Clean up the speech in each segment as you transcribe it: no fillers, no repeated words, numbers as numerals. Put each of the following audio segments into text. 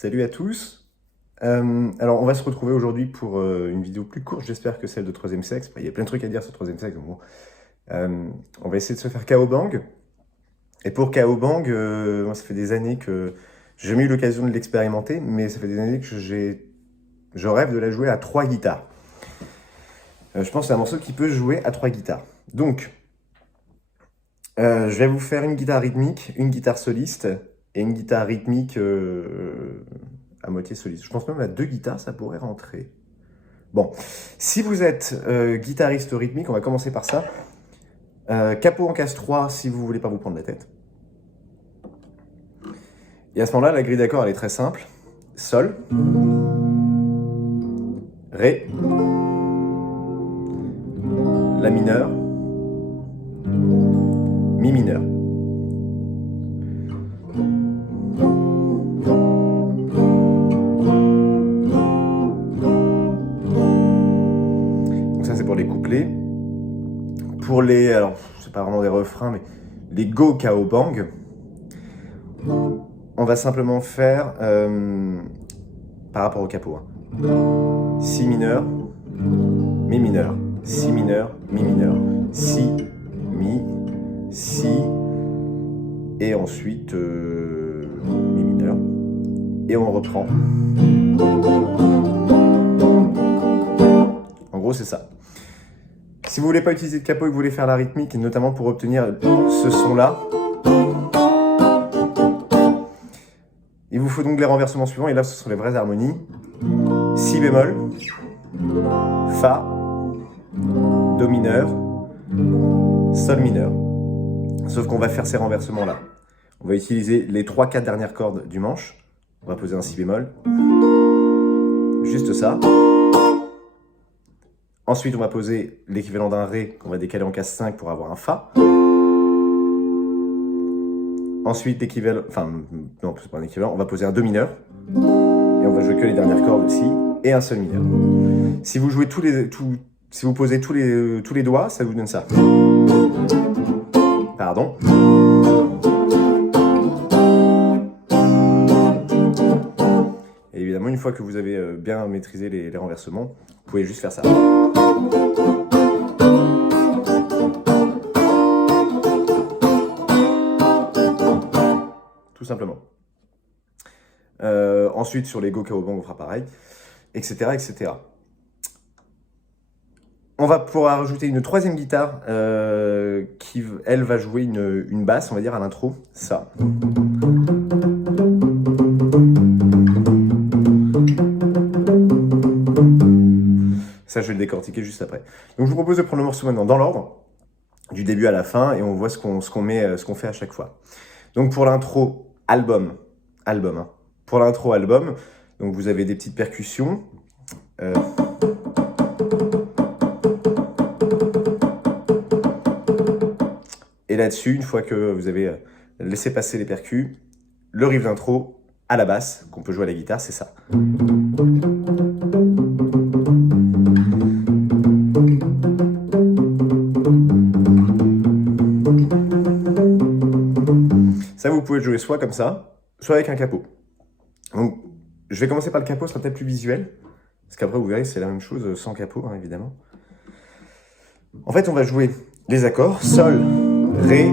Salut à tous. Alors, on va se retrouver aujourd'hui pour une vidéo plus courte, j'espère que celle de troisième sexe. Il y a plein de trucs à dire sur troisième sexe, donc bon. On va essayer de se faire KO Bang. Et pour KO Bang, moi, ça fait des années que j'ai jamais eu l'occasion de l'expérimenter, mais ça fait des années que je rêve de la jouer à 3 guitares. Je pense que c'est un morceau qui peut jouer à 3 guitares. Donc, je vais vous faire une guitare rythmique, une guitare soliste et une guitare rythmique à moitié soliste. Je pense même à 2 guitares, ça pourrait rentrer. Bon, si vous êtes guitariste rythmique, on va commencer par ça. Capo en casse 3 si vous voulez pas vous prendre la tête. Et à ce moment-là, la grille d'accords, elle est très simple. Sol, Ré, La mineur, Mi mineur. Donc ça, c'est pour les couplets. Pour les, alors, c'est pas vraiment des refrains, mais les Go KO Bang, on va simplement faire par rapport au capo. Si mineur, Mi mineur, Si mineur, Mi mineur, Si, Mi, Si, et ensuite Mi mineur, et on reprend. En gros, c'est ça. Si vous voulez pas utiliser de capo et que vous voulez faire la rythmique, et notamment pour obtenir ce son-là, il vous faut donc les renversements suivants, et là ce sont les vraies harmonies. Si bémol, Fa, Do mineur, Sol mineur. Sauf qu'on va faire ces renversements-là. On va utiliser les 3-4 dernières cordes du manche. On va poser un Si bémol. Juste ça. Ensuite, on va poser l'équivalent d'un Ré qu'on va décaler en casse 5 pour avoir un Fa. Ensuite, l'équivalent... Enfin, non, c'est pas un équivalent. On va poser un Do mineur. Et on va jouer que les dernières cordes aussi. Et un Sol mineur. Si vous jouez si vous posez tous les doigts, ça vous donne ça. Pardon. Et évidemment, une fois que vous avez bien maîtrisé les renversements, vous pouvez juste faire ça. Tout simplement. Ensuite, sur les Go KO Bang, on fera pareil, etc., etc. On va pouvoir rajouter une troisième guitare qui, elle, va jouer une basse, on va dire, à l'intro. Ça. Ça, je vais le décortiquer juste après. Donc, je vous propose de prendre le morceau maintenant dans l'ordre, du début à la fin, et on voit ce qu'on fait à chaque fois. Donc, pour l'intro, album. Pour l'intro, album, donc vous avez des petites percussions. Et là-dessus, une fois que vous avez laissé passer les percus, le riff d'intro à la basse, qu'on peut jouer à la guitare, c'est ça. Ça, vous pouvez le jouer soit comme ça, soit avec un capo. Donc, je vais commencer par le capo, ce sera peut-être plus visuel, parce qu'après, vous verrez, c'est la même chose sans capo, hein, évidemment. En fait, on va jouer les accords, Sol, Ré,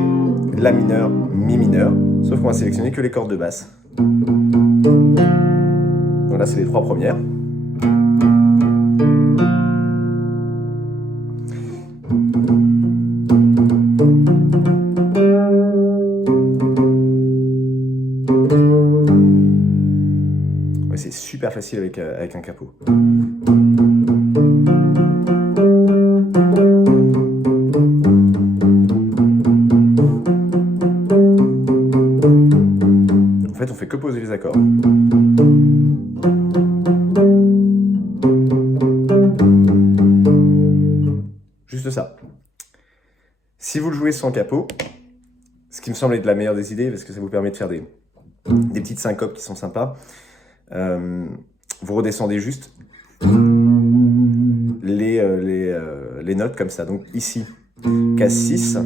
La mineur, Mi mineur, sauf qu'on va sélectionner que les cordes de basse. Donc là, c'est les 3 premières. Ouais, c'est super facile avec un capo. En fait, on fait que poser les accords. Juste ça. Si vous le jouez sans capo, ce qui me semble être la meilleure des idées, parce que ça vous permet de faire des petites syncopes qui sont sympas, vous redescendez juste les notes comme ça. Donc ici, casse 6,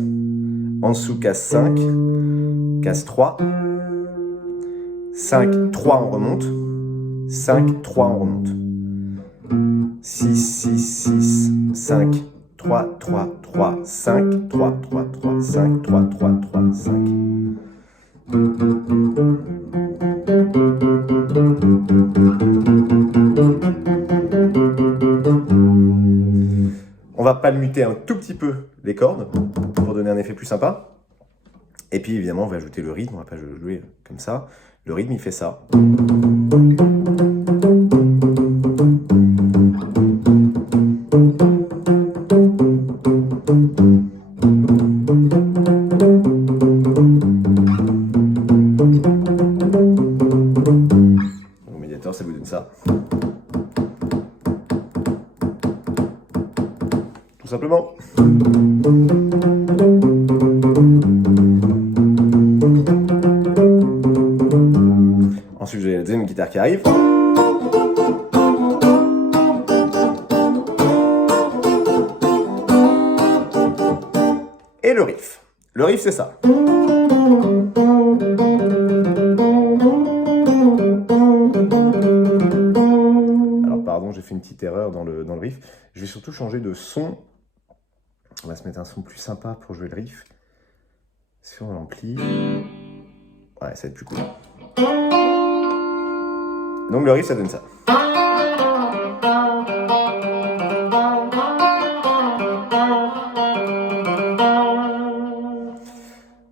en dessous casse 5, casse 3, 5, 3 on remonte, 5, 3, on remonte. 6, 6, 6, 5, 3, 3, 3, 5, 3, 3, 3, 5, 3, 3, 3, 5. On va palmuter un tout petit peu les cordes pour donner un effet plus sympa. Et puis évidemment, on va ajouter le rythme, on va pas jouer comme ça. Le rythme, il fait ça. Au médiateur, ça vous donne ça. Tout simplement. Ensuite, j'ai la deuxième guitare qui arrive. Et le riff. Le riff, c'est ça. Alors, pardon, j'ai fait une petite erreur dans le riff. Je vais surtout changer de son. On va se mettre un son plus sympa pour jouer le riff. Sur l'ampli. Ouais, ça va être plus cool. Donc le riff, ça donne ça.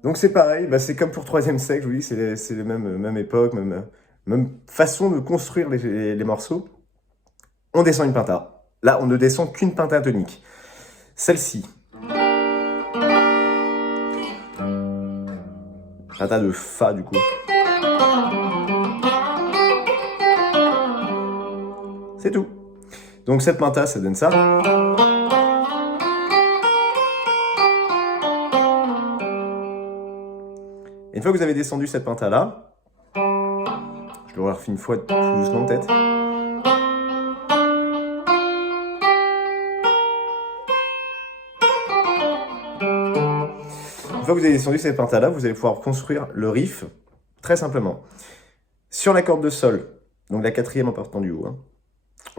Donc c'est pareil, c'est comme pour troisième siècle, je vous dis, c'est la même époque, même façon de construire les morceaux. On descend une penta. Là, on ne descend qu'une pentatonique. Celle-ci. Penta de Fa, du coup. C'est tout. Donc cette penta, ça donne ça. Et une fois que vous avez descendu cette penta-là, je le refais une fois tout doucement peut-être. Une fois que vous avez descendu cette penta-là, vous allez pouvoir construire le riff très simplement. Sur la corde de Sol, donc la quatrième en partant du haut, hein,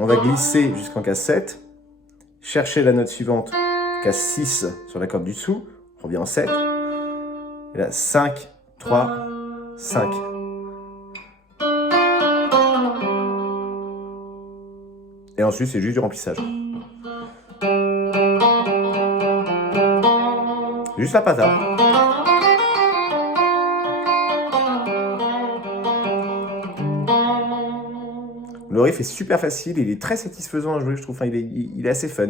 on va glisser jusqu'en Ca 7, chercher la note suivante, Ca 6 sur la corde du dessous, on revient en 7, et là 5, 3, 5. Et ensuite, c'est juste du remplissage. Juste la patate. Le riff est super facile, il est très satisfaisant à jouer, je trouve. Enfin, il est assez fun.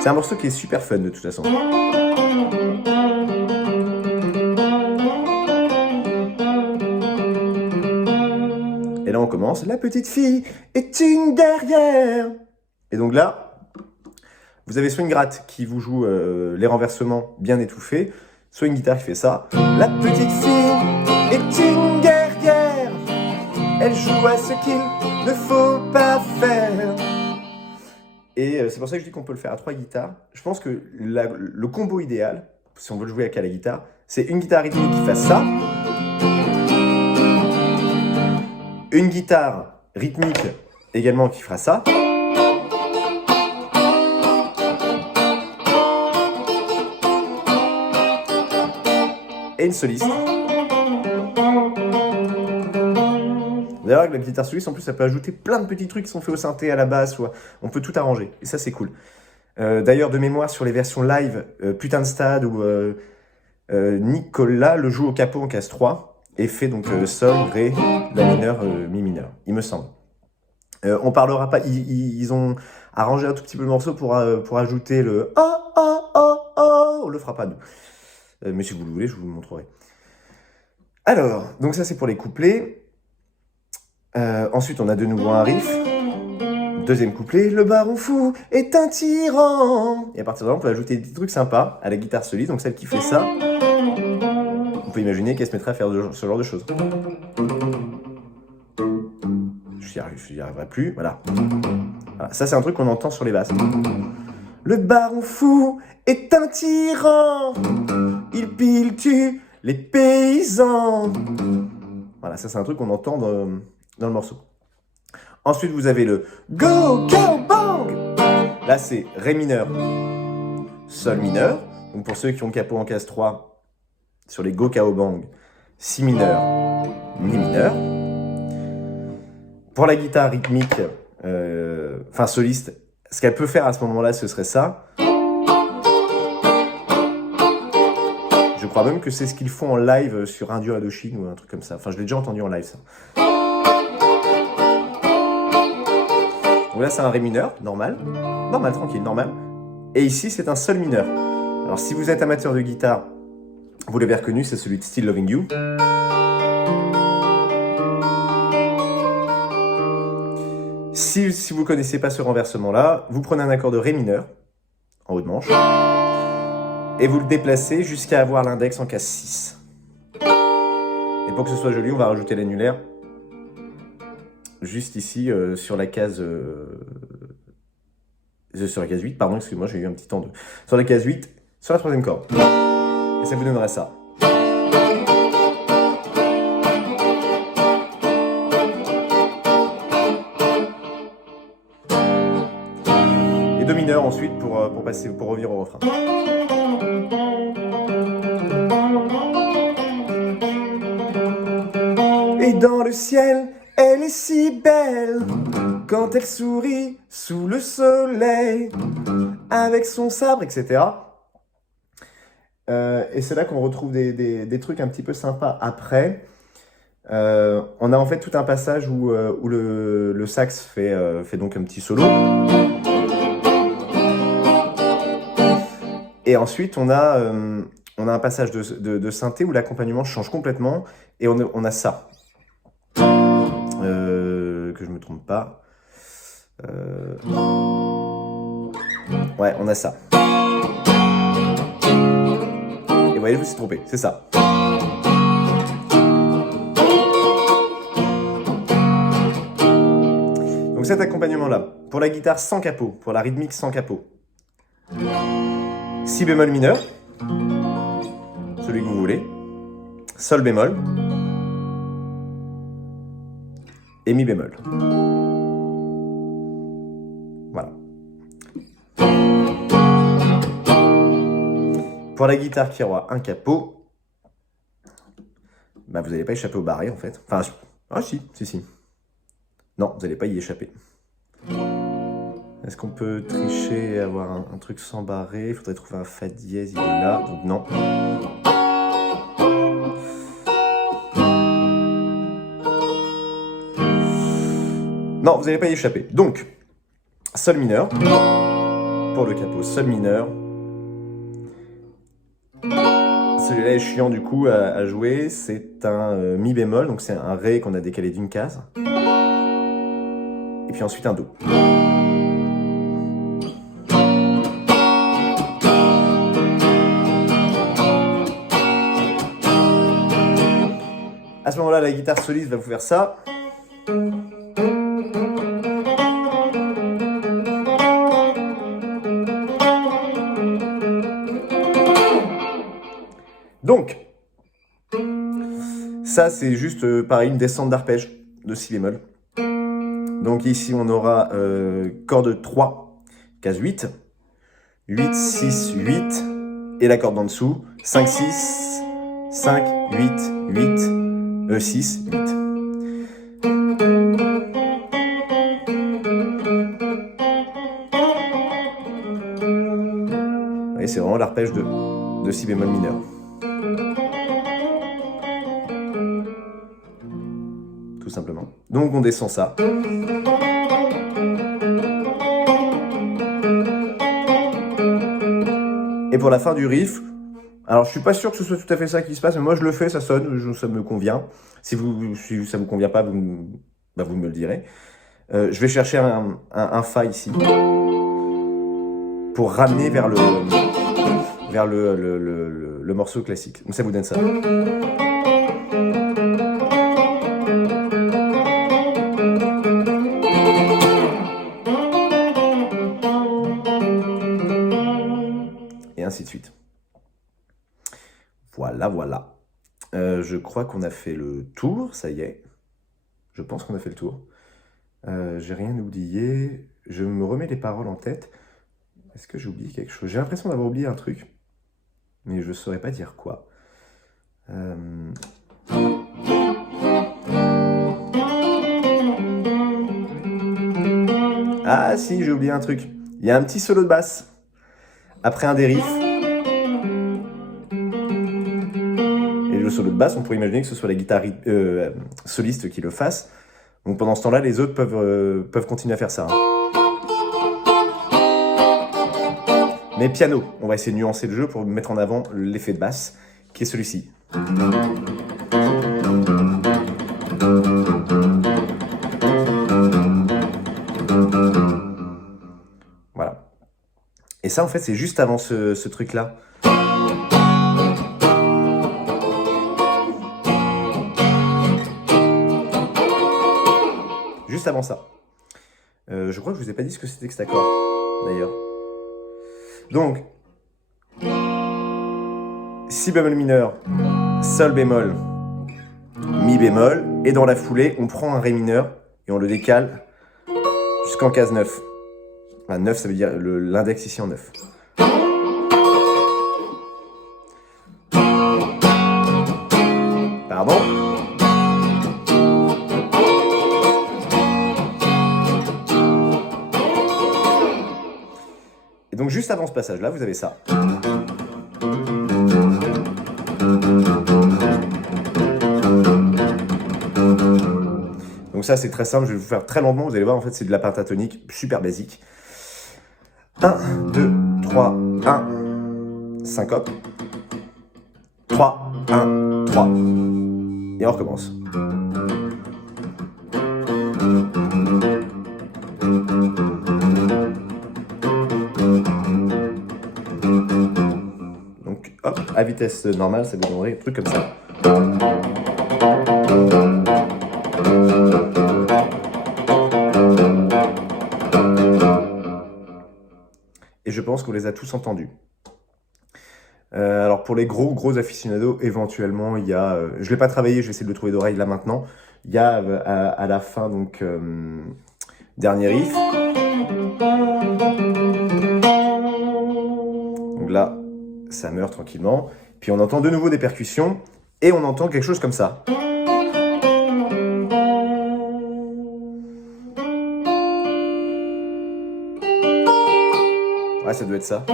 C'est un morceau qui est super fun de toute façon. Et là, on commence. La petite fille est une guerrière. Et donc là, vous avez soit une gratte qui vous joue les renversements bien étouffés, soit une guitare qui fait ça. La petite fille est une guerrière. Elle joue à ce qu'il ne faut pas faire. Et c'est pour ça que je dis qu'on peut le faire à 3 guitares. Je pense que le combo idéal, si on veut le jouer à la guitare, c'est une guitare rythmique qui fasse ça, une guitare rythmique également qui fera ça, et une soliste. D'ailleurs, avec la guitare soliste, en plus, ça peut ajouter plein de petits trucs qui sont faits au synthé, à la basse, on peut tout arranger. Et ça, c'est cool. D'ailleurs, de mémoire, sur les versions live, Putain de Stade ou Nicolas le joue au capot en Cas 3 et fait donc Sol, Ré, La mineur, Mi mineur, il me semble. On parlera pas, ils ont arrangé un tout petit peu le morceau pour ajouter le oh, oh, oh, oh, on le fera pas, nous. Mais si vous le voulez, je vous le montrerai. Alors, donc ça, c'est pour les couplets. Ensuite, on a de nouveau un riff. Deuxième couplet, le baron fou est un tyran. Et à partir de là, on peut ajouter des trucs sympas à la guitare soliste, donc celle qui fait ça. On peut imaginer qu'elle se mettrait à faire ce genre de choses. Je n'y arriverai plus, voilà. Ça, c'est un truc qu'on entend sur les basses. Le baron fou est un tyran. Il tue les paysans. Voilà, ça, c'est un truc qu'on entend dans le morceau. Ensuite, vous avez le Go Cowabunga. Là, c'est Ré mineur, Sol mineur. Donc pour ceux qui ont le capot en case 3, sur les Go Cowabunga, Si mineur, Mi mineur. Pour la guitare rythmique, enfin soliste, ce qu'elle peut faire à ce moment-là, ce serait ça. Je crois même que c'est ce qu'ils font en live sur un duo Indochine ou un truc comme ça. Enfin, je l'ai déjà entendu en live, ça. Donc là, c'est un Ré mineur, normal. Normal, tranquille, normal. Et ici, c'est un Sol mineur. Alors, si vous êtes amateur de guitare, vous l'avez reconnu, c'est celui de Still Loving You. Si vous ne connaissez pas ce renversement-là, vous prenez un accord de Ré mineur, en haut de manche, et vous le déplacez jusqu'à avoir l'index en case 6. Et pour que ce soit joli, on va rajouter l'annulaire juste ici sur la case 8, pardon, excusez-moi, j'ai eu un petit temps de... Sur la case 8, sur la troisième corde. Et ça vous donnera ça. Et Do mineur ensuite pour revenir au refrain. Et dans le ciel, elle est si belle quand elle sourit sous le soleil avec son sabre, etc. Et c'est là qu'on retrouve des trucs un petit peu sympas après. On a en fait tout un passage où le sax fait donc un petit solo. Et ensuite, on a un passage de synthé où l'accompagnement change complètement et on a ça. Que je me trompe pas. Ouais, on a ça. Et vous voyez, je me suis trompé, c'est ça. Donc cet accompagnement-là, pour la guitare sans capot, pour la rythmique sans capot. Si bémol mineur, celui que vous voulez. Sol bémol. Et mi bémol. Voilà. Pour la guitare qui aura un capot, bah vous n'allez pas échapper au barré en fait. Enfin, si. Non, vous n'allez pas y échapper. Est-ce qu'on peut tricher et avoir un truc sans barré? Il faudrait trouver un Fa dièse, il est là, donc non. Non, vous n'allez pas y échapper. Donc, Sol mineur, pour le capot, Sol mineur. Celui-là est chiant du coup à jouer, c'est un Mi bémol, donc c'est un Ré qu'on a décalé d'une case. Et puis ensuite un Do. À ce moment-là, la guitare soliste va vous faire ça. Donc, ça c'est juste pareil, une descente d'arpège de Si bémol. Donc ici on aura corde 3, case 8, 8, 6, 8, et la corde en dessous, 5, 6, 5, 8, 8, 6, 8. Vous voyez, c'est vraiment l'arpège de Si bémol mineur. Tout simplement. Donc on descend ça. Et pour la fin du riff, alors je suis pas sûr que ce soit tout à fait ça qui se passe, mais moi je le fais, ça sonne, ça me convient. Si ça vous convient pas, vous me le direz. Je vais chercher un Fa ici pour ramener vers le morceau classique. Donc ça vous donne ça. Et ainsi de suite. Voilà. Je crois qu'on a fait le tour, ça y est. Je pense qu'on a fait le tour. J'ai rien oublié. Je me remets les paroles en tête. Est-ce que j'ai oublié quelque chose? J'ai l'impression d'avoir oublié un truc, mais je ne saurais pas dire quoi. Ah si, j'ai oublié un truc. Il y a un petit solo de basse. Après un des riffs. Et le solo de basse, on pourrait imaginer que ce soit la guitare soliste qui le fasse. Donc pendant ce temps-là, les autres peuvent continuer à faire ça. Mais piano, on va essayer de nuancer le jeu pour mettre en avant l'effet de basse, qui est celui-ci. Voilà. Et ça, en fait, c'est juste avant ce truc-là. Juste avant ça. Je crois que je vous ai pas dit ce que c'était que cet accord, d'ailleurs. Donc, si bémol mineur, sol bémol, mi bémol, et dans la foulée, on prend un ré mineur et on le décale jusqu'en case 9. Enfin, 9, ça veut dire l'index ici en 9. Pardon. Et donc juste avant ce passage-là, vous avez ça. Donc ça, c'est très simple, je vais vous faire très lentement, vous allez voir, en fait, c'est de la pentatonique super basique. 1, 2, 3, 1, syncope. 3, 1, 3. Et on recommence. Donc, hop, à vitesse normale, ça vous donnerait un truc comme ça. Et je pense qu'on les a tous entendus. Alors pour les gros aficionados, éventuellement, il y a... je ne l'ai pas travaillé, je vais essayer de le trouver d'oreille là maintenant. Il y a à la fin, donc, dernier riff. Donc là, ça meurt tranquillement. Puis on entend de nouveau des percussions et on entend quelque chose comme ça. Ouais, ça doit être ça.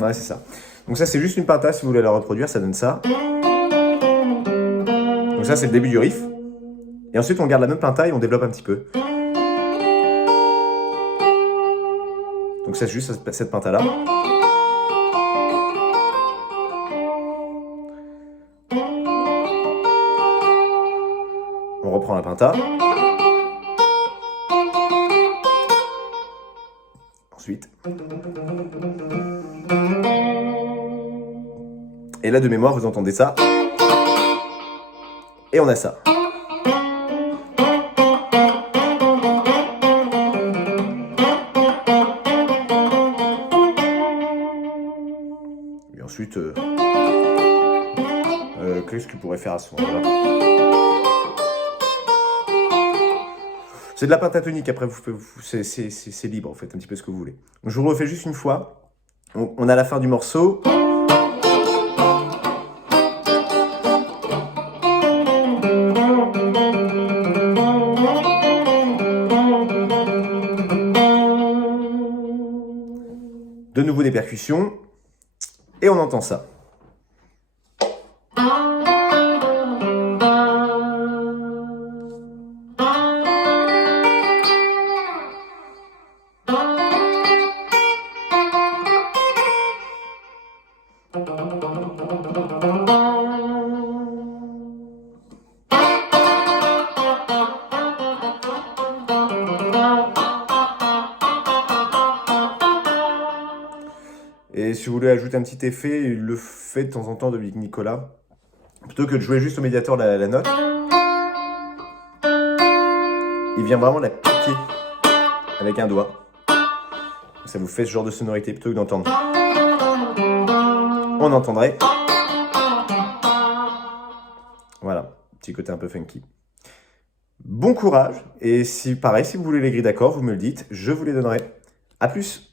Ouais, c'est ça. Donc ça, c'est juste une penta, si vous voulez la reproduire, ça donne ça. Donc ça, c'est le début du riff. Et ensuite, on garde la même penta et on développe un petit peu. Donc c'est juste cette penta-là. On reprend la penta. Ensuite. Et là, de mémoire, vous entendez ça. Et on a ça. Et ensuite, qu'est-ce qu'il pourrait faire à ce moment-là? C'est de la pentatonique, après, c'est libre, en fait, un petit peu ce que vous voulez. Donc, je vous le refais juste une fois. On a la fin du morceau. De nouveau des percussions. Et on entend ça. Et si vous voulez ajouter un petit effet, il le fait de temps en temps Dominique Nicolas. Plutôt que de jouer juste au médiator la note, il vient vraiment la piquer avec un doigt. Ça vous fait ce genre de sonorité plutôt que d'entendre. on entendrait... Voilà, petit côté un peu funky. Bon courage, et si pareil, si vous voulez les grilles d'accords, vous me le dites, je vous les donnerai. À plus!